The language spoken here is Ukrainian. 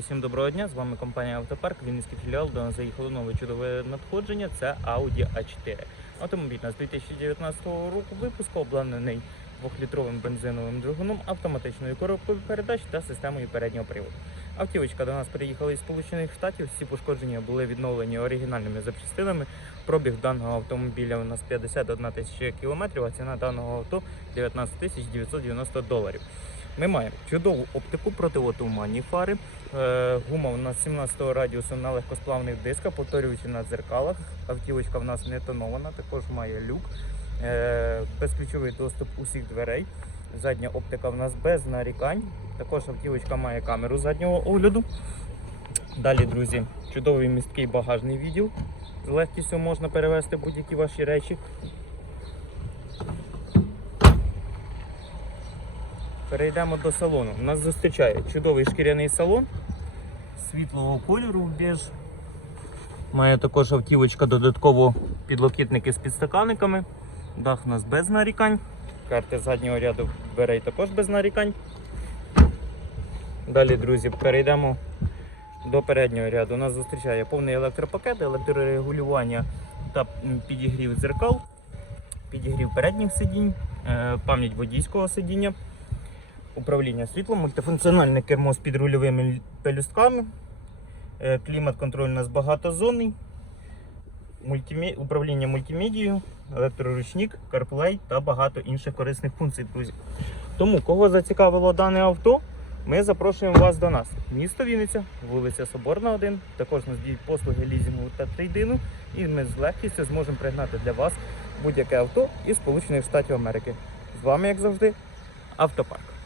Всім доброго дня, з вами компанія Автопарк, Вінницький філіал. До нас заїхало нове чудове надходження. Це Audi A4. Автомобіль з нас 2019 року випуску, обладнаний 2-літровим бензиновим двигуном, автоматичною коробкою передач та системою переднього приводу. Автівочка до нас приїхала із Сполучених Штатів. Всі пошкодження були відновлені оригінальними запчастинами. Пробіг даного автомобіля у нас 51 тисяча кілометрів, а ціна даного авто 19 тисяч 990 доларів. Ми маємо чудову оптику противотуманні фари. Е, Гума у нас 17 радіусу на легкосплавних дисках, повторюючи на дзеркалах. Автівочка в нас не тонована, також має люк, е, безключовий доступ усіх дверей. Задня оптика в нас без нарікань. Також автівочка має камеру заднього огляду. Далі, друзі, чудовий місткий багажний відділ. З легкістю можна перевезти будь-які ваші речі. Перейдемо до салону. Нас зустрічає чудовий шкіряний салон світлого кольору біж. Має також автівочка додатково підлокітники з підстаканниками. Дах у нас без нарікань. Карти заднього ряду дверей також без нарікань. Далі, друзі, перейдемо до переднього ряду. Нас зустрічає повний електропакет, електрорегулювання та підігрів дзеркал, підігрів передніх сидінь, е, пам'ять водійського сидіння управління світлом, мультифункціональне кермо з підрульовими пелюстками, е, клімат-контроль у нас багатозонний, мультимі... управління мультимедією, електроручник, CarPlay та багато інших корисних функцій, друзі. Тому, кого зацікавило дане авто, ми запрошуємо вас до нас. Місто Вінниця, вулиця Соборна, 1. Також нас діють послуги лізінгу та трейдину. І ми з легкістю зможемо пригнати для вас будь-яке авто із Сполучених Штатів Америки. З вами, як завжди, Автопарк.